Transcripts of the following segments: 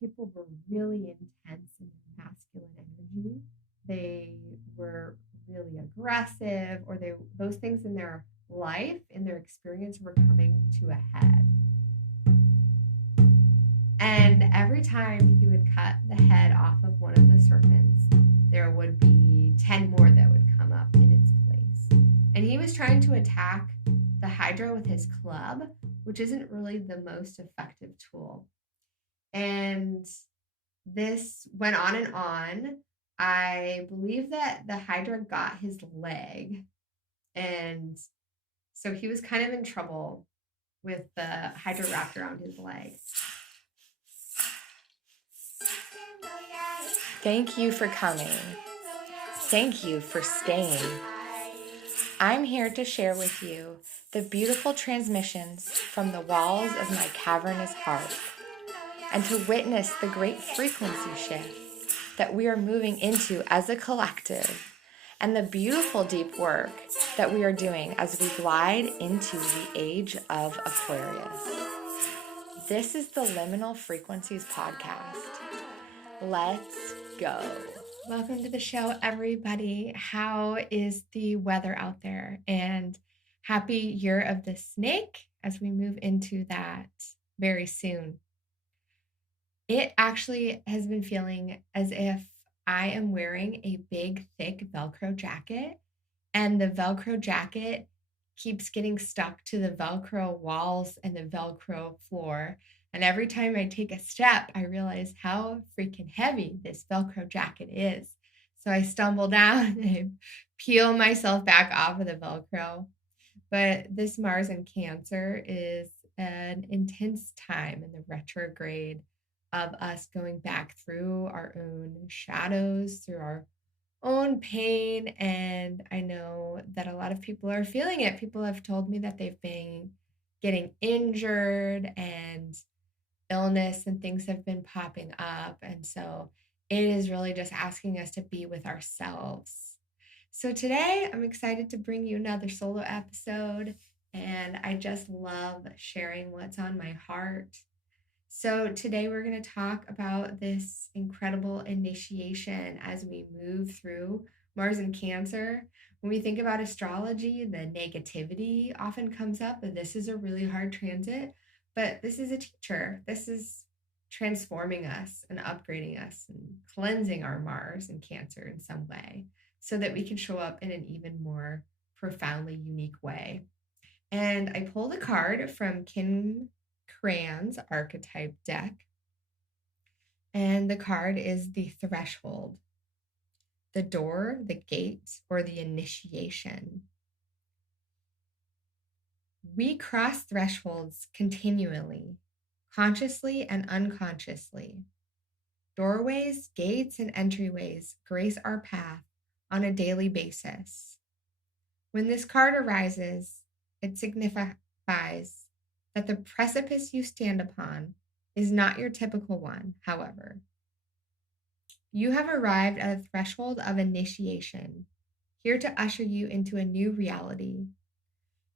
people were really intense in their masculine energy. They were really aggressive, or those things in their life, in their experience, were coming to a head. And every time he would cut the head off of one of the serpents, there would be 10 more that would come up in its place. And he was trying to attack the Hydra with his club, which isn't really the most effective tool. And this went on and on. I believe that the Hydra got his leg. And so he was kind of in trouble with the Hydra wrapped around his leg. Thank you for coming. Thank you for staying. I'm here to share with you the beautiful transmissions from the walls of my cavernous heart, and to witness the great frequency shift that we are moving into as a collective, and the beautiful deep work that we are doing as we glide into the age of Aquarius. This is the Liminal Frequencies podcast. Let's go. Welcome to the show, everybody. How is the weather out there? And happy Year of the Snake as we move into that very soon. It actually has been feeling as if I am wearing a big, thick Velcro jacket, and the Velcro jacket keeps getting stuck to the Velcro walls and the Velcro floor. And every time I take a step, I realize how freaking heavy this Velcro jacket is. So I stumble down and I peel myself back off of the Velcro. But this Mars in Cancer is an intense time in the retrograde of us going back through our own shadows, through our own pain. And I know that a lot of people are feeling it. People have told me that they've been getting injured, and illness and things have been popping up. And so it is really just asking us to be with ourselves. So today I'm excited to bring you another solo episode, and I just love sharing what's on my heart. So today we're going to talk about this incredible initiation as we move through Mars in Cancer. When we think about astrology, the negativity often comes up, that this is a really hard transit, but this is a teacher. This is transforming us and upgrading us and cleansing our Mars in Cancer in some way, so that we can show up in an even more profoundly unique way. And I pulled a card from Kim Cran's archetype deck, and the card is the threshold, the door, the gate, or the initiation. We cross thresholds continually, consciously and unconsciously. Doorways, gates, and entryways grace our path on a daily basis. When this card arises, it signifies that the precipice you stand upon is not your typical one, however. You have arrived at a threshold of initiation, here to usher you into a new reality.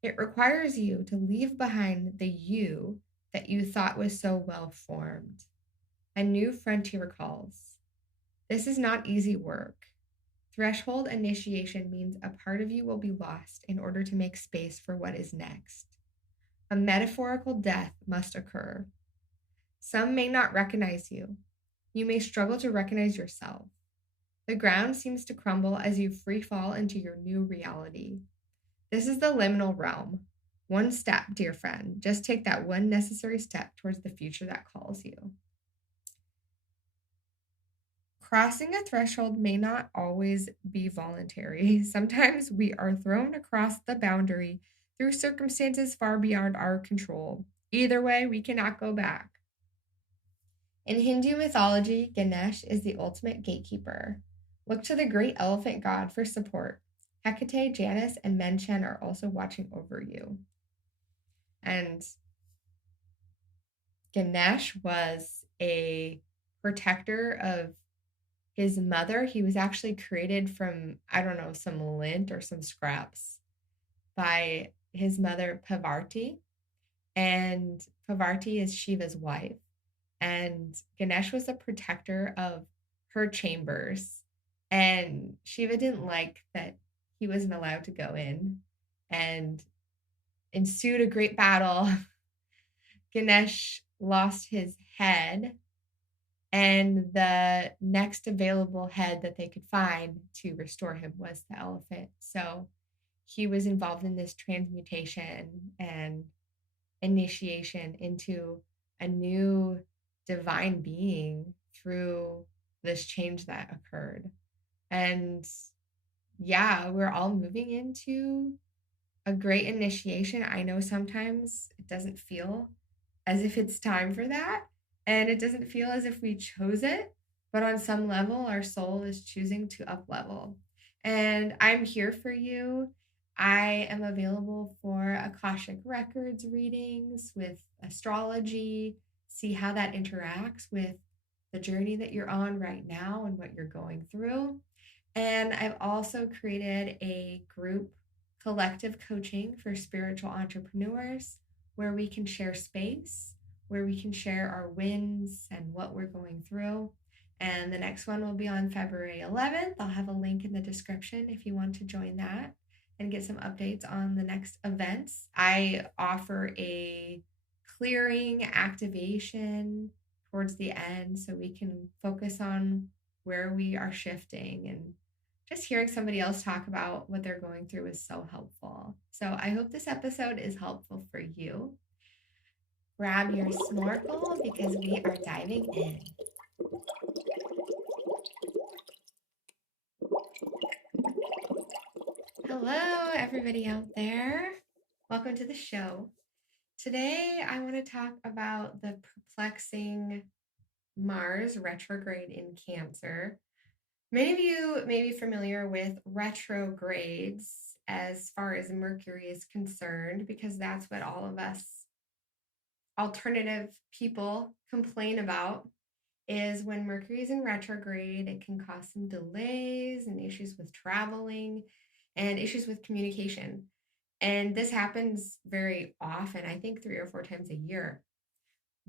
It requires you to leave behind the you that you thought was so well formed. A new frontier calls. This is not easy work. Threshold initiation means a part of you will be lost in order to make space for what is next. A metaphorical death must occur. Some may not recognize you. You may struggle to recognize yourself. The ground seems to crumble as you free fall into your new reality. This is the liminal realm. One step, dear friend. Just take that one necessary step towards the future that calls you. Crossing a threshold may not always be voluntary. Sometimes we are thrown across the boundary through circumstances far beyond our control. Either way, we cannot go back. In Hindu mythology, Ganesh is the ultimate gatekeeper. Look to the great elephant god for support. Hecate, Janus, and Menchen are also watching over you. And Ganesh was a protector of his mother. He was actually created from, some lint or some scraps by his mother, Parvati. And Parvati is Shiva's wife. and Ganesh was a protector of her chambers. And Shiva didn't like that he wasn't allowed to go in, and ensued a great battle. Ganesh lost his head, and the next available head that they could find to restore him was the elephant. So he was involved in this transmutation and initiation into a new divine being through this change that occurred. And yeah, we're all moving into a great initiation. I know sometimes it doesn't feel as if it's time for that, and it doesn't feel as if we chose it, but on some level, our soul is choosing to up level. And I'm here for you. I am available for Akashic Records readings with astrology, see how that interacts with the journey that you're on right now and what you're going through. And I've also created a group collective coaching for spiritual entrepreneurs where we can share space, where we can share our wins and what we're going through. And the next one will be on February 11th. I'll have a link in the description if you want to join that and get some updates on the next events. I offer a clearing activation towards the end so we can focus on where we are shifting, and just hearing somebody else talk about what they're going through is so helpful. So I hope this episode is helpful for you. Grab your snorkel because we are diving in. Hello, everybody out there. Welcome to the show. Today, I want to talk about the perplexing Mars retrograde in Cancer. Many of you may be familiar with retrogrades as far as Mercury is concerned, because that's what all of us alternative people complain about, is when Mercury is in retrograde, it can cause some delays and issues with traveling and issues with communication. And this happens very often, I think 3 or 4 times a year.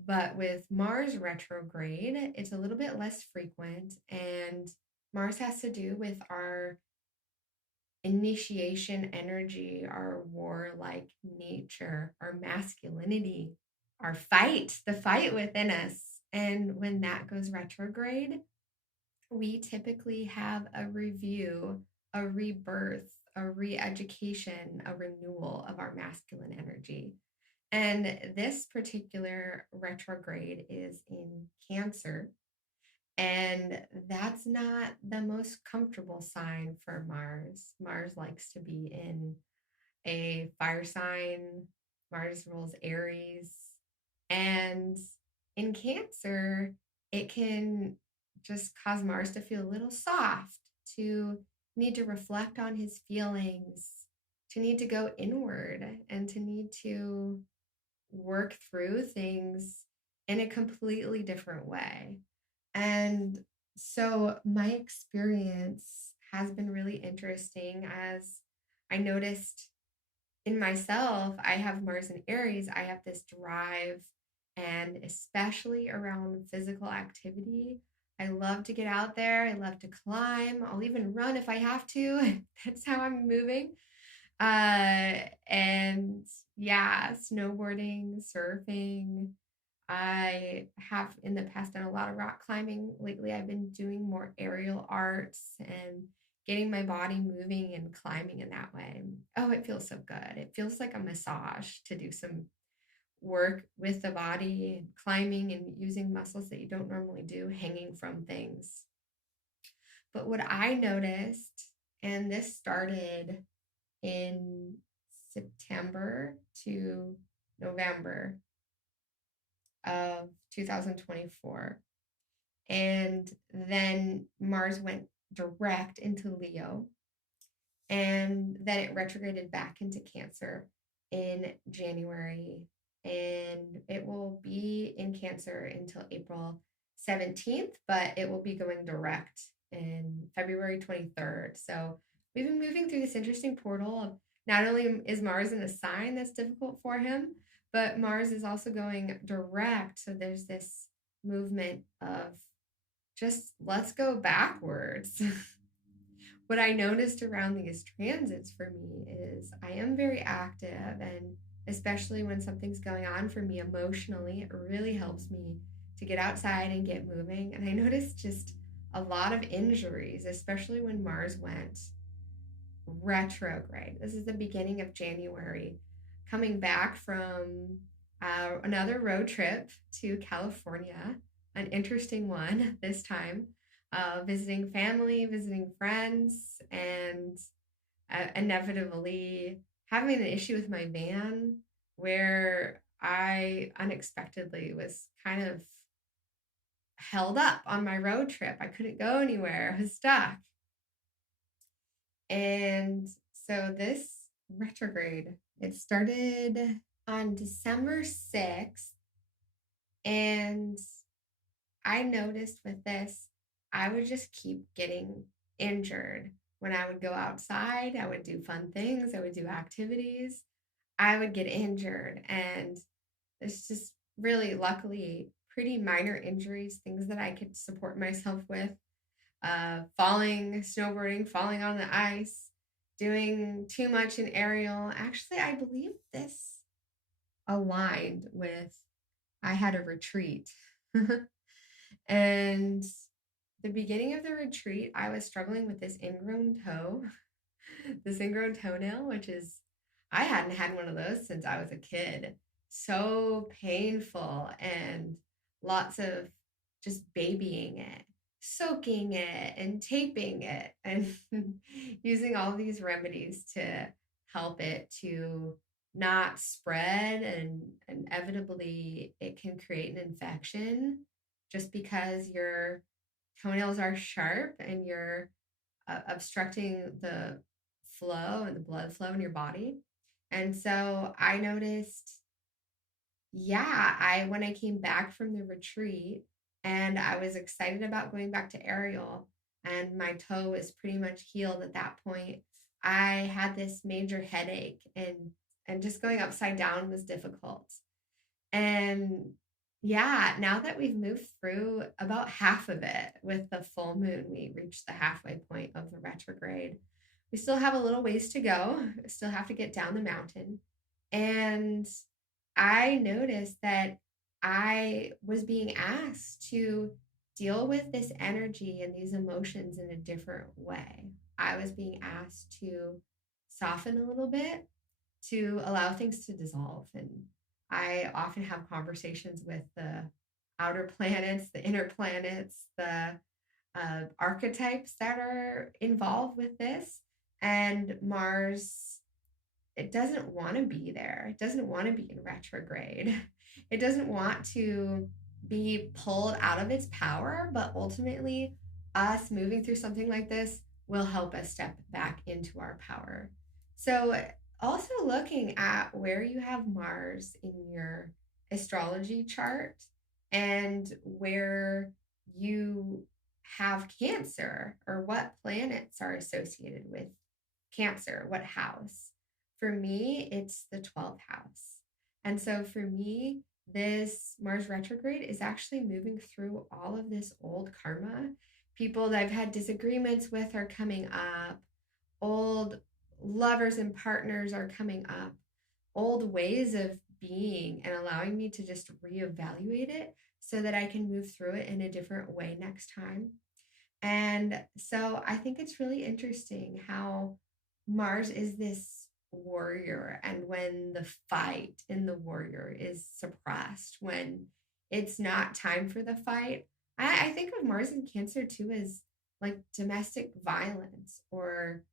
But with Mars retrograde, it's a little bit less frequent, and Mars has to do with our initiation energy, our warlike nature, our masculinity, our fight, the fight within us. And when that goes retrograde, we typically have a review, a rebirth, a re-education, a renewal of our masculine energy. And this particular retrograde is in Cancer. And that's not the most comfortable sign for Mars. Mars likes to be in a fire sign. Mars rules Aries. And in Cancer, it can just cause Mars to feel a little soft, to need to reflect on his feelings, to need to go inward, and to need to work through things in a completely different way. And so my experience has been really interesting, as I noticed in myself, I have Mars in Aries, I have this drive, and especially around physical activity. I love to get out there. I love to climb. I'll even run if I have to. That's how I'm moving. And yeah, snowboarding, surfing. I have in the past done a lot of rock climbing. Lately, I've been doing more aerial arts and getting my body moving and climbing in that way. Oh, it feels so good. It feels like a massage to do some work with the body, and climbing and using muscles that you don't normally do, hanging from things. But what I noticed, and this started in September to November of 2024. And then Mars went direct into Leo, and then it retrograded back into Cancer in January. And it will be in Cancer until April 17th, but it will be going direct in February 23rd. So we've been moving through this interesting portal of, not only is Mars in a sign that's difficult for him, but Mars is also going direct. So there's this movement of just let's go backwards. What I noticed around these transits for me is I am very active, and especially when something's going on for me emotionally, it really helps me to get outside and get moving. And I noticed just a lot of injuries, especially when Mars went retrograde. This is the beginning of January, coming back from another road trip to California, an interesting one this time, visiting family, visiting friends, and inevitably having an issue with my van where I unexpectedly was kind of held up on my road trip. I couldn't go anywhere, I was stuck. And so this retrograde, it started on December 6th. And I noticed with this, I would just keep getting injured. When I would go outside, I would do fun things, I would do activities, I would get injured. And it's just really, luckily, pretty minor injuries, things that I could support myself with. Falling, snowboarding, falling on the ice, doing too much in aerial. Actually, I believe this aligned with I had a retreat. And the beginning of the retreat, I was struggling with this ingrown toe, this ingrown toenail, which is, I hadn't had one of those since I was a kid. So painful, and lots of just babying it, soaking it, and taping it, and using all these remedies to help it to not spread, and inevitably it can create an infection just because your toenails are sharp and you're obstructing the flow and the blood flow in your body. And so I noticed, yeah, I when I came back from the retreat and I was excited about going back to aerial, and my toe was pretty much healed at that point, I had this major headache, and just going upside down was difficult. And yeah, now that we've moved through about half of it with the full moon, we reached the halfway point of the retrograde. We still have a little ways to go, still have to get down the mountain. And I noticed that I was being asked to deal with this energy and these emotions in a different way. I was being asked to soften a little bit, to allow things to dissolve. And I often have conversations with the outer planets, the inner planets, the archetypes that are involved with this. And Mars, it doesn't want to be there. It doesn't want to be in retrograde. It doesn't want to be pulled out of its power, but ultimately, us moving through something like this will help us step back into our power. So, also looking at where you have Mars in your astrology chart and where you have Cancer, or what planets are associated with Cancer, what house. For me, it's the 12th house. And so for me, this Mars retrograde is actually moving through all of this old karma. People that I've had disagreements with are coming up. Old lovers and partners are coming up. Old ways of being, and allowing me to just reevaluate it so that I can move through it in a different way next time. And so I think it's really interesting how Mars is this warrior, and when the fight in the warrior is suppressed, when it's not time for the fight, I think of Mars in Cancer too as like domestic violence, or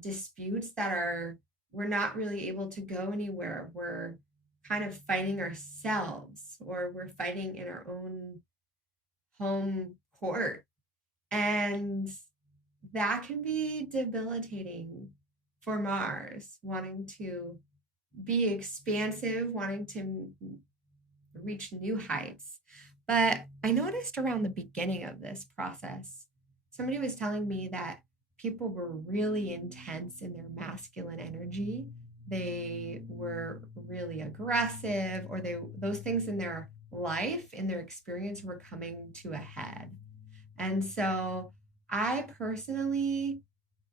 disputes that are, we're not really able to go anywhere. We're kind of fighting ourselves, or we're fighting in our own home court. And that can be debilitating for Mars, wanting to be expansive, wanting to reach new heights. But I noticed around the beginning of this process, somebody was telling me that people were really intense in their masculine energy. They were really aggressive, or those things in their life and their experience were coming to a head. And so I personally,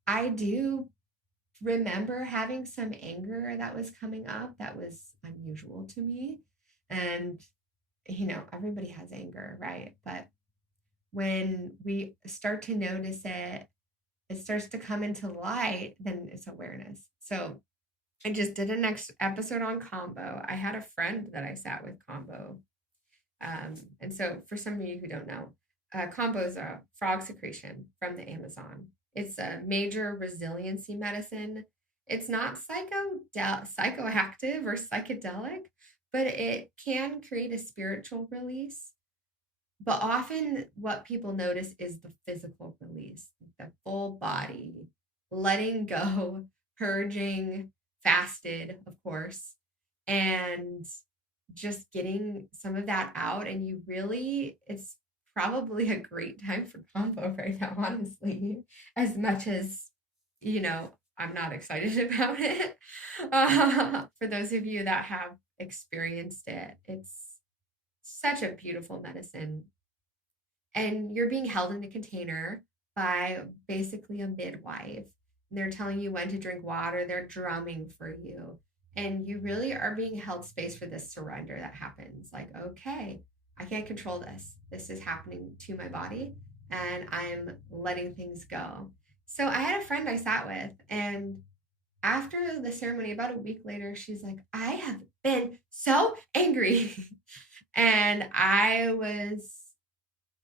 I do remember having some anger that was coming up that was unusual to me. And, everybody has anger, right? But when we start to notice it, it starts to come into light, then it's awareness. So I just did a next episode on combo. I had a friend that I sat with combo. And so for some of you who don't know, combo is a frog secretion from the Amazon. It's a major resiliency medicine. It's not psychoactive or psychedelic, but it can create a spiritual release. But often what people notice is the physical release, the full body, letting go, purging, fasted, of course, and just getting some of that out. And it's probably a great time for combo right now, honestly, as much as, I'm not excited about it. For those of you that have experienced it, it's such a beautiful medicine, and you're being held in a container by basically a midwife. And they're telling you when to drink water, they're drumming for you. And you really are being held space for this surrender that happens. Like, okay, I can't control this. This is happening to my body, and I'm letting things go. So I had a friend I sat with, and after the ceremony, about a week later, she's like, I have been so angry. And I was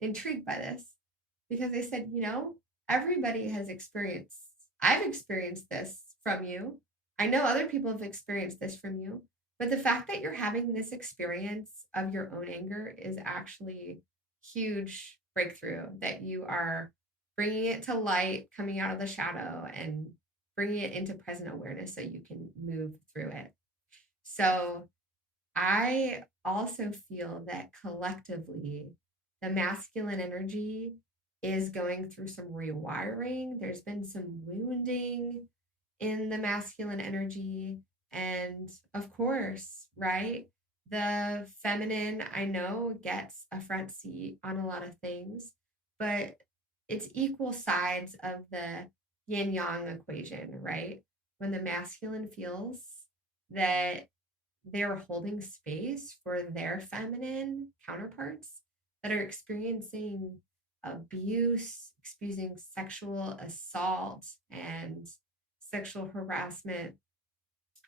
intrigued by this because they said, everybody has experienced, I've experienced this from you. I know other people have experienced this from you, but the fact that you're having this experience of your own anger is actually huge breakthrough, that you are bringing it to light, coming out of the shadow and bringing it into present awareness so you can move through it. So I also feel that collectively, the masculine energy is going through some rewiring. There's been some wounding in the masculine energy. And of course, right, the feminine, I know, gets a front seat on a lot of things, but it's equal sides of the yin yang equation, right? When the masculine feels that they're holding space for their feminine counterparts that are experiencing abuse, experiencing sexual assault and sexual harassment,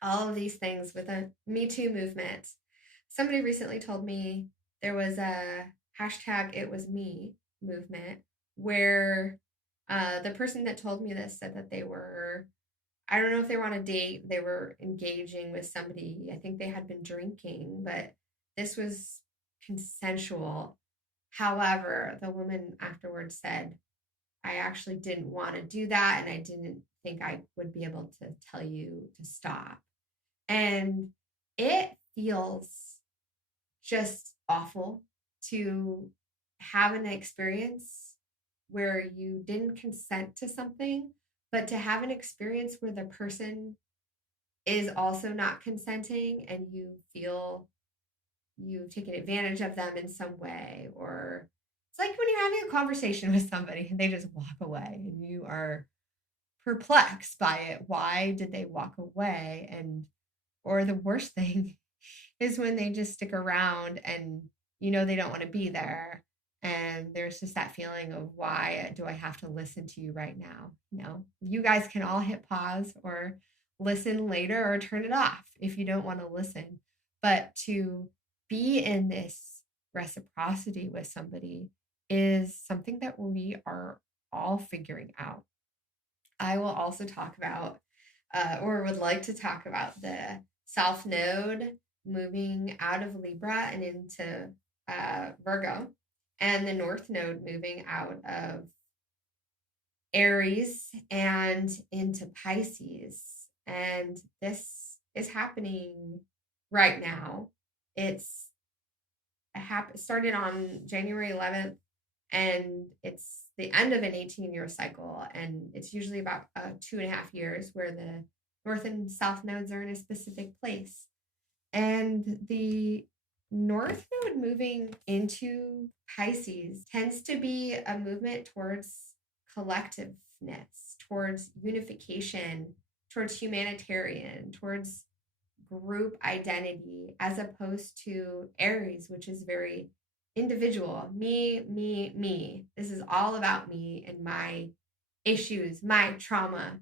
all of these things with a Me Too movement. Somebody recently told me there was a hashtag It Was Me movement where the person that told me this said that they were, I don't know if they were on a date, they were engaging with somebody. I think they had been drinking, but this was consensual. However, the woman afterwards said, I actually didn't want to do that, and I didn't think I would be able to tell you to stop. And it feels just awful to have an experience where you didn't consent to something, but to have an experience where the person is also not consenting and you feel you've taken advantage of them in some way. Or it's like when you're having a conversation with somebody and they just walk away and you are perplexed by it. Why did they walk away? And or the worst thing is when they just stick around and they don't want to be there. And there's just that feeling of, why do I have to listen to you right now? No, you guys can all hit pause or listen later or turn it off if you don't want to listen. But to be in this reciprocity with somebody is something that we are all figuring out. I will also talk about, or would like to talk about, the South Node moving out of Libra and into Virgo, and the North Node moving out of Aries and into Pisces. And this is happening right now. It's started on January 11th, and it's the end of an 18-year cycle. And it's usually about 2.5 years where the North and South nodes are in a specific place. And the North Node moving into Pisces tends to be a movement towards collectiveness, towards unification, towards humanitarian, towards group identity, as opposed to Aries, which is very individual. Me. This is all about me and my issues, my trauma.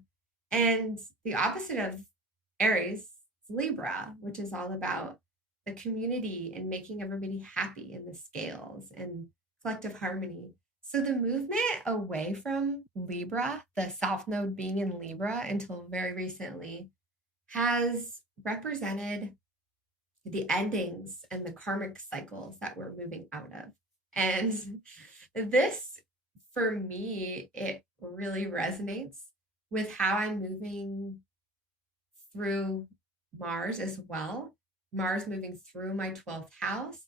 And the opposite of Aries is Libra, which is all about the community and making everybody happy in the scales and collective harmony. So the movement away from Libra, the South Node being in Libra until very recently, has represented the endings and the karmic cycles that we're moving out of. And this, for me, it really resonates with how I'm moving through Mars as well. Mars moving through my 12th house,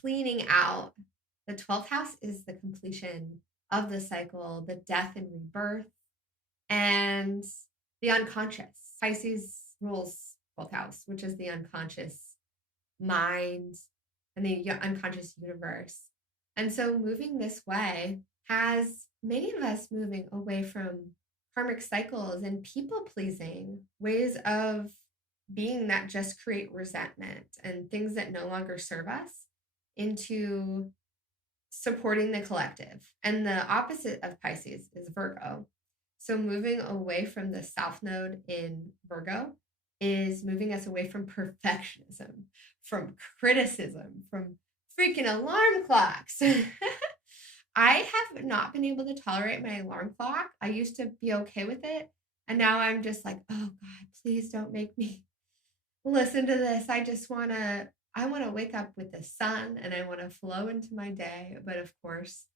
cleaning out. The 12th house is the completion of the cycle, the death and rebirth, and the unconscious. Pisces rules 12th house, which is the unconscious mind and the unconscious universe. And so moving this way has many of us moving away from karmic cycles and people pleasing ways of being that just create resentment and things that no longer serve us into supporting the collective. And the opposite of Pisces is Virgo. So moving away from the South Node in Virgo is moving us away from perfectionism, from criticism, from freaking alarm clocks. I have not been able to tolerate my alarm clock. I used to be okay with it. And now I'm just like, oh God, please don't make me listen to this. I want to wake up with the sun and I want to flow into my day. But of course,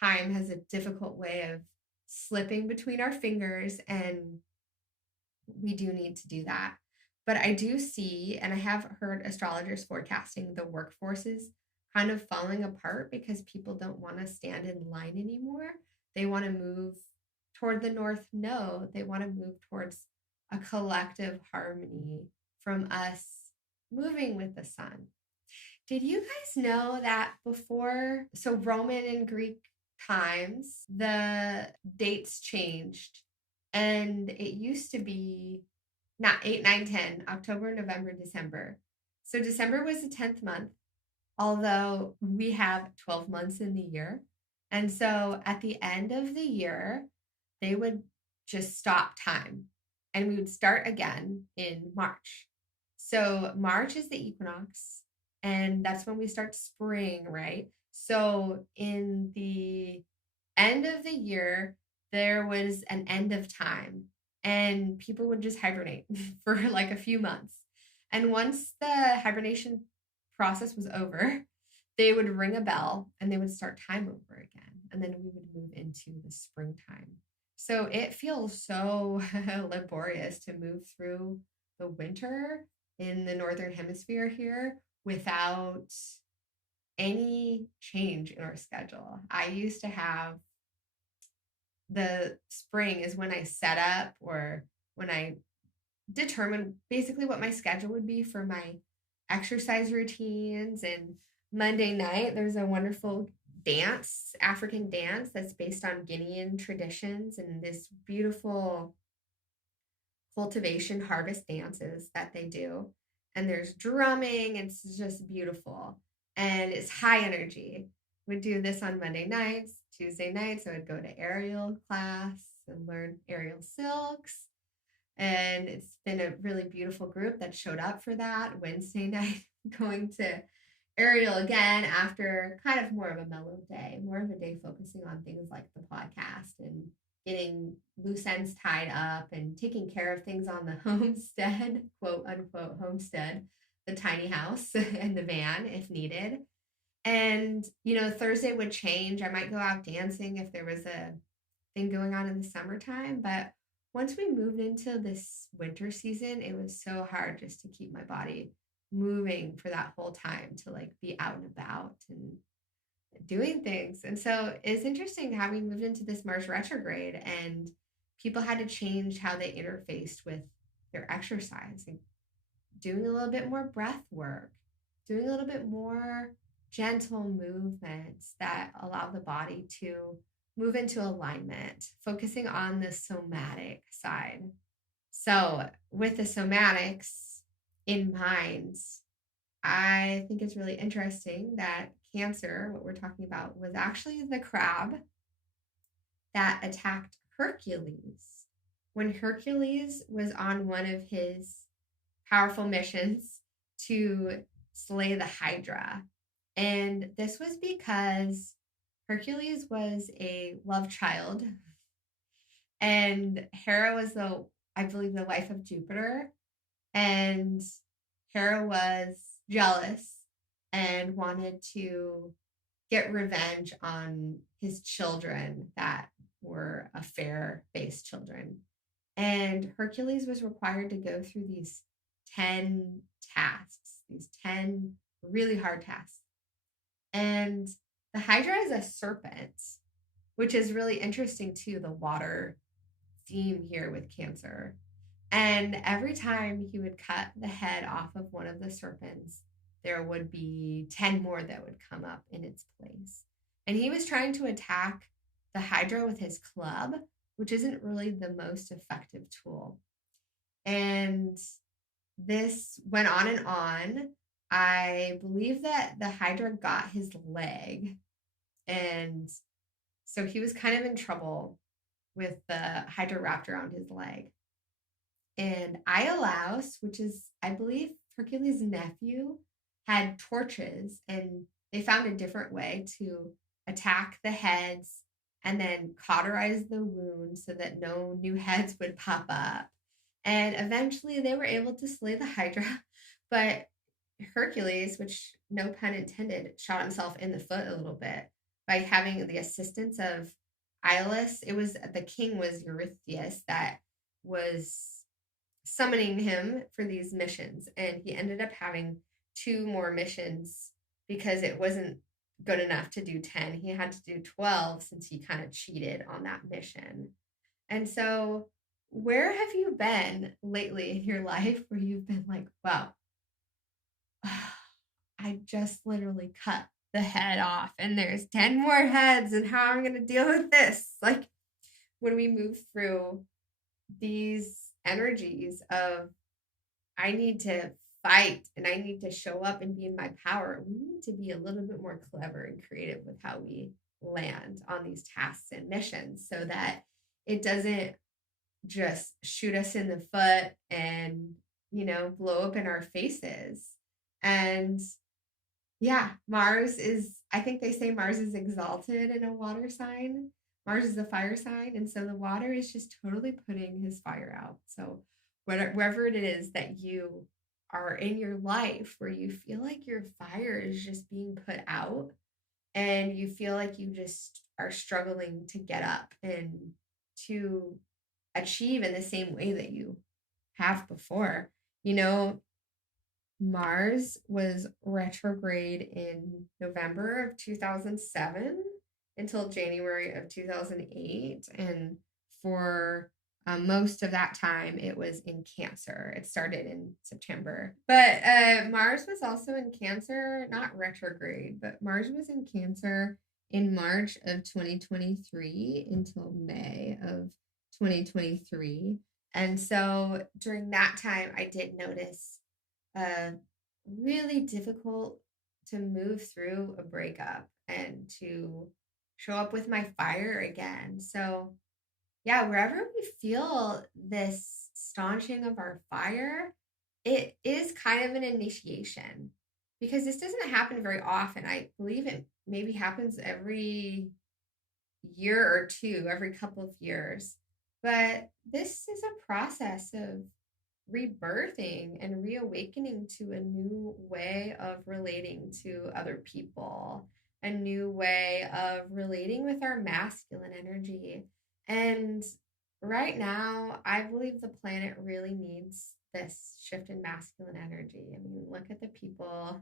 time has a difficult way of slipping between our fingers, and we do need to do that. But I do see, and I have heard astrologers forecasting the workforces kind of falling apart because people don't want to stand in line anymore. They want to move toward the North Node. They want to move towards a collective harmony from us moving with the sun. Did you guys know that before, so Roman and Greek times, the dates changed and it used to be not 8, 9, 10, October, November, December. So December was the 10th month, although we have 12 months in the year. And so at the end of the year, they would just stop time and we would start again in March. So March is the equinox, and that's when we start spring, right? So in the end of the year, there was an end of time and people would just hibernate for like a few months. And once the hibernation process was over, they would ring a bell and they would start time over again. And then we would move into the springtime. So it feels so laborious to move through the winter in the Northern Hemisphere here without any change in our schedule. I used to have the spring is when I set up or when I determined basically what my schedule would be for my exercise routines. And Monday night, there's a wonderful dance, African dance that's based on Guinean traditions and this beautiful cultivation harvest dances that they do. And there's drumming. It's just beautiful. And it's high energy. We do this on Monday nights. Tuesday nights, I would go to aerial class and learn aerial silks. And it's been a really beautiful group that showed up for that. Wednesday night, going to aerial again after kind of more of a mellow day, more of a day focusing on things like the podcast and getting loose ends tied up and taking care of things on the homestead, quote unquote homestead, the tiny house and the van if needed. And, Thursday would change. I might go out dancing if there was a thing going on in the summertime. But once we moved into this winter season, it was so hard just to keep my body moving for that whole time to like be out and about and doing things. And so it's interesting how we moved into this Mars retrograde and people had to change how they interfaced with their exercise and doing a little bit more breath work, doing a little bit more gentle movements that allow the body to move into alignment, focusing on the somatic side. So, with the somatics in mind, I think it's really interesting that Cancer, what we're talking about, was actually the crab that attacked Hercules when Hercules was on one of his powerful missions to slay the Hydra. And this was because Hercules was a love child, and Hera was I believe, the wife of Jupiter. And Hera was jealous and wanted to get revenge on his children that were affair-based children. And Hercules was required to go through these 10 tasks, these 10 really hard tasks. And the Hydra is a serpent, which is really interesting too, the water theme here with Cancer. And every time he would cut the head off of one of the serpents, there would be 10 more that would come up in its place. And he was trying to attack the Hydra with his club, which isn't really the most effective tool. And this went on and on. I believe that the Hydra got his leg. And so he was kind of in trouble with the Hydra wrapped around his leg. And Iolaus, which is, I believe, Hercules' nephew, had torches, and they found a different way to attack the heads and then cauterize the wound so that no new heads would pop up. And eventually they were able to slay the Hydra, but Hercules, which no pun intended, shot himself in the foot a little bit by having the assistance of Iolaus. It was the king was Eurystheus that was summoning him for these missions, and he ended up having 2 more missions because it wasn't good enough to do 10. He had to do 12 since he kind of cheated on that mission. And so, where have you been lately in your life where you've been like, wow, I just literally cut the head off and there's 10 more heads, and how am I going to deal with this? Like, when we move through these energies of, I need to fight and I need to show up and be in my power, we need to be a little bit more clever and creative with how we land on these tasks and missions so that it doesn't just shoot us in the foot and, blow up in our faces. And yeah, I think they say Mars is exalted in a water sign. Mars is a fire sign. And so the water is just totally putting his fire out. So wherever it is that you are in your life where you feel like your fire is just being put out and you feel like you just are struggling to get up and to achieve in the same way that you have before. Mars was retrograde in November of 2007 until January of 2008. And for most of that time, it was in Cancer. It started in September. But Mars was also in Cancer, not retrograde, but Mars was in Cancer in March of 2023 until May of 2023. And so during that time, I did notice really difficult to move through a breakup and to show up with my fire again. So yeah, wherever we feel this staunching of our fire, it is kind of an initiation because this doesn't happen very often. I believe it maybe happens every year or two, every couple of years. But this is a process of rebirthing and reawakening to a new way of relating to other people, a new way of relating with our masculine energy. And right now, I believe the planet really needs this shift in masculine energy. I mean, look at the people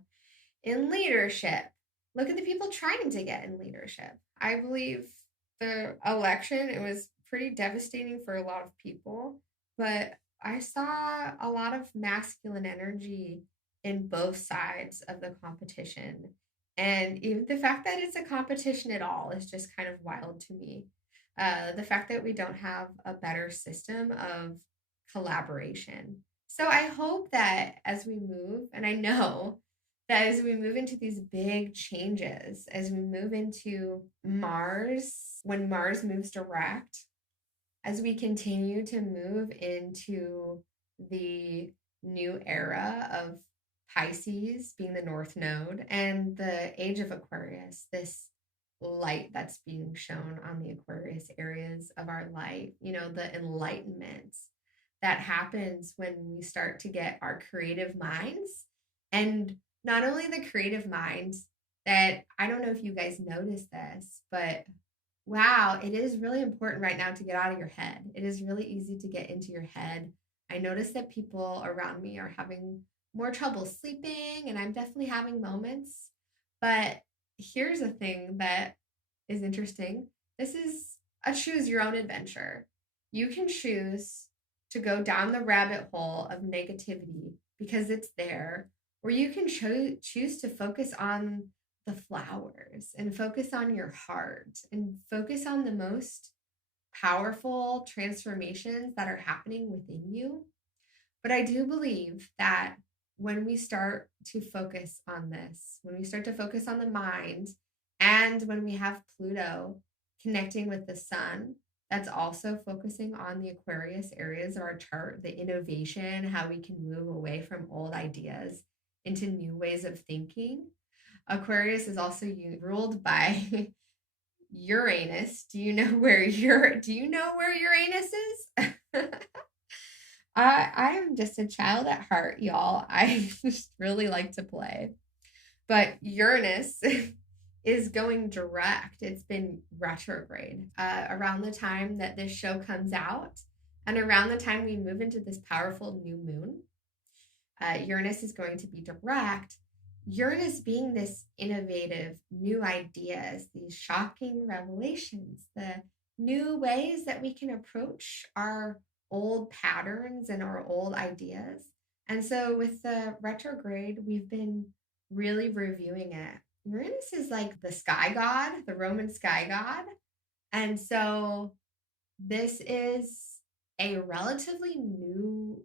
in leadership. Look at the people trying to get in leadership. I believe the election, it was pretty devastating for a lot of people, but I saw a lot of masculine energy in both sides of the competition. And even the fact that it's a competition at all is just kind of wild to me. The fact that we don't have a better system of collaboration. So I hope that as we move, and I know that as we move into these big changes, as we move into Mars, when Mars moves direct, as we continue to move into the new era of Pisces being the North Node and the age of Aquarius, this light that's being shown on the Aquarius areas of our life, the enlightenment that happens when we start to get our creative minds. And not only the creative minds that I don't know if you guys notice this, but wow, it is really important right now to get out of your head. It is really easy to get into your head. I notice that people around me are having more trouble sleeping, and I'm definitely having moments. But here's a thing that is interesting. This is a choose your own adventure. You can choose to go down the rabbit hole of negativity because it's there, or you can choose to focus on the flowers and focus on your heart and focus on the most powerful transformations that are happening within you. But I do believe that when we start to focus on this, when we start to focus on the mind, and when we have Pluto connecting with the sun, that's also focusing on the Aquarius areas of our chart, the innovation, how we can move away from old ideas into new ways of thinking. Aquarius is also ruled by Uranus. Do you know where Uranus is? I am just a child at heart, y'all. I just really like to play. But Uranus is going direct. It's been retrograde around the time that this show comes out, and around the time we move into this powerful new moon. Uranus is going to be direct. Uranus being this innovative, new ideas, these shocking revelations, the new ways that we can approach our old patterns and our old ideas. And so with the retrograde, we've been really reviewing it. Uranus is like the sky god, the Roman sky god. And so this is a relatively new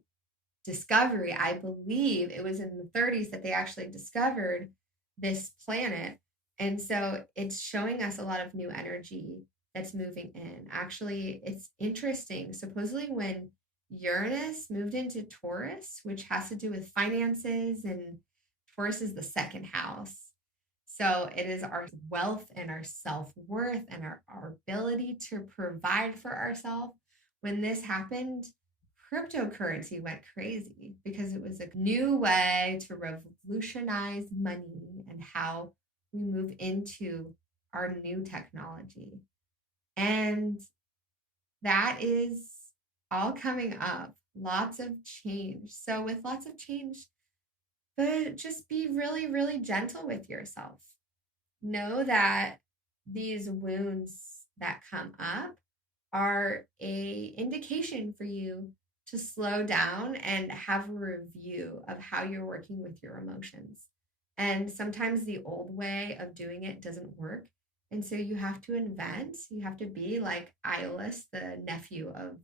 discovery. I believe it was in the 30s that they actually discovered this planet. And so it's showing us a lot of new energy that's moving in. Actually, it's interesting. Supposedly, when Uranus moved into Taurus, which has to do with finances, and Taurus is the second house. So it is our wealth and our self-worth and our ability to provide for ourselves. When this happened, cryptocurrency went crazy because it was a new way to revolutionize money and how we move into our new technology. And that is all coming up. Lots of change. So with lots of change, but just be really, really gentle with yourself. Know that these wounds that come up are a indication for you to slow down and have a review of how you're working with your emotions. And sometimes the old way of doing it doesn't work. And so you have to invent, you have to be like Iolus, the nephew of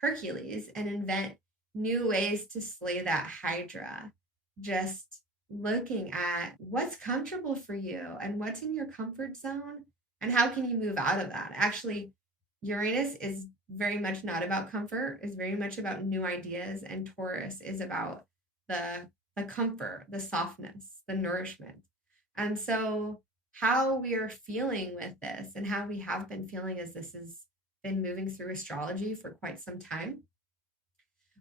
Hercules, and invent new ways to slay that Hydra. Just looking at what's comfortable for you and what's in your comfort zone and how can you move out of that. Actually, Uranus is very much not about comfort, is very much about new ideas, and Taurus is about the comfort, the softness, the nourishment. And so how we are feeling with this and how we have been feeling as this has been moving through astrology for quite some time,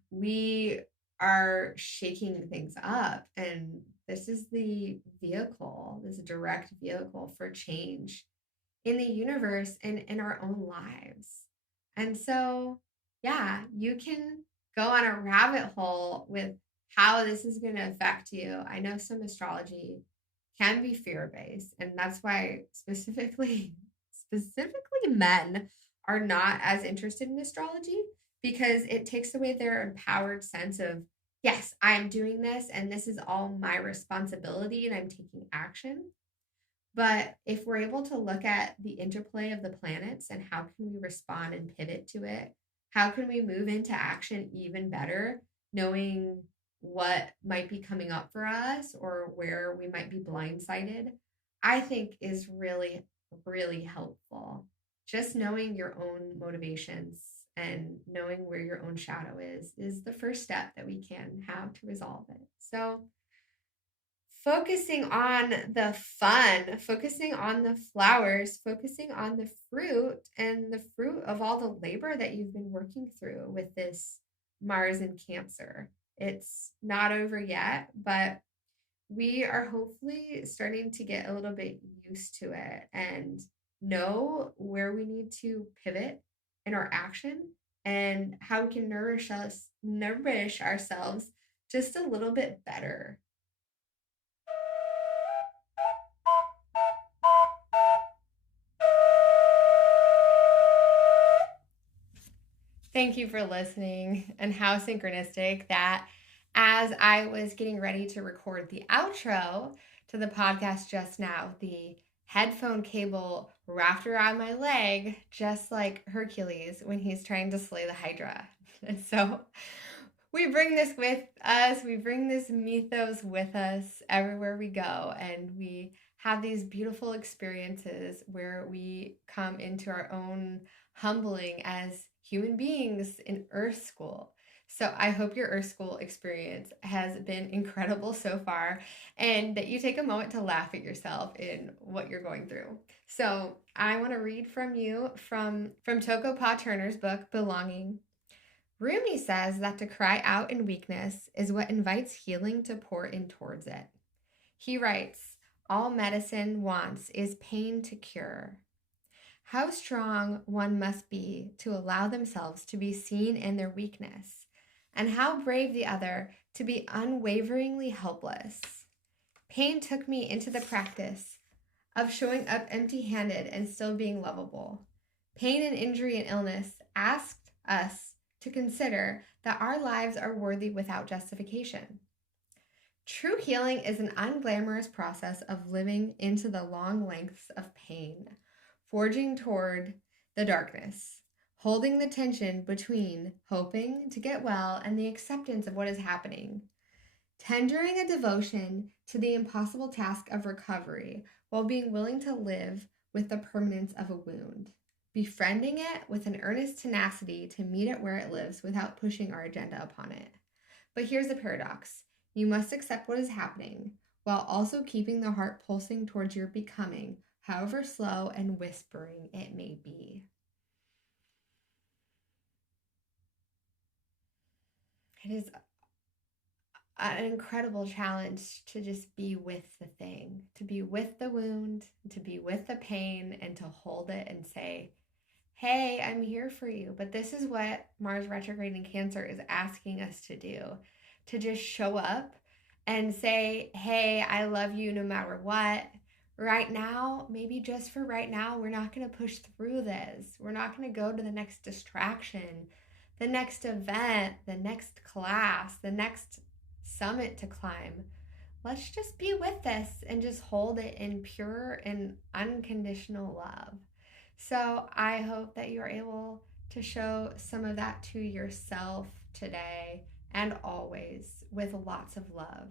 we are shaking things up, and this is the vehicle, this direct vehicle for change in the universe and in our own lives. And so, yeah, you can go on a rabbit hole with how this is going to affect you. I know some astrology can be fear-based, and that's why specifically men are not as interested in astrology, because it takes away their empowered sense of yes, I'm doing this and this is all my responsibility and I'm taking action. But if we're able to look at the interplay of the planets and how can we respond and pivot to it, how can we move into action even better, knowing what might be coming up for us or where we might be blindsided, I think is really, really helpful. Just knowing your own motivations and knowing where your own shadow is the first step that we can have to resolve it. So, focusing on the fun, focusing on the flowers, focusing on the fruit and the fruit of all the labor that you've been working through with this Mars in Cancer. It's not over yet, but we are hopefully starting to get a little bit used to it and know where we need to pivot in our action and how we can nourish ourselves just a little bit better. Thank you for listening, and how synchronistic that as I was getting ready to record the outro to the podcast just now, the headphone cable wrapped around my leg, just like Hercules when he's trying to slay the Hydra. And so we bring this with us, we bring this mythos with us everywhere we go, and we have these beautiful experiences where we come into our own humbling as human beings in Earth School. So I hope your Earth School experience has been incredible so far and that you take a moment to laugh at yourself in what you're going through. So I want to read from you from Toko Pa Turner's book, Belonging. Rumi says that to cry out in weakness is what invites healing to pour in towards it. He writes, all medicine wants is pain to cure. How strong one must be to allow themselves to be seen in their weakness, and how brave the other to be unwaveringly helpless. Pain took me into the practice of showing up empty-handed and still being lovable. Pain and injury and illness asked us to consider that our lives are worthy without justification. True healing is an unglamorous process of living into the long lengths of pain, forging toward the darkness, holding the tension between hoping to get well and the acceptance of what is happening, tendering a devotion to the impossible task of recovery while being willing to live with the permanence of a wound, befriending it with an earnest tenacity to meet it where it lives without pushing our agenda upon it. But here's the paradox. You must accept what is happening while also keeping the heart pulsing towards your becoming, however slow and whispering it may be. It is an incredible challenge to just be with the thing, to be with the wound, to be with the pain, and to hold it and say, hey, I'm here for you. But this is what Mars retrograde in Cancer is asking us to do, to just show up and say, hey, I love you no matter what. Right now, maybe just for right now, we're not going to push through this. We're not going to go to the next distraction, the next event, the next class, the next summit to climb. Let's just be with this and just hold it in pure and unconditional love. So I hope that you are able to show some of that to yourself today and always with lots of love.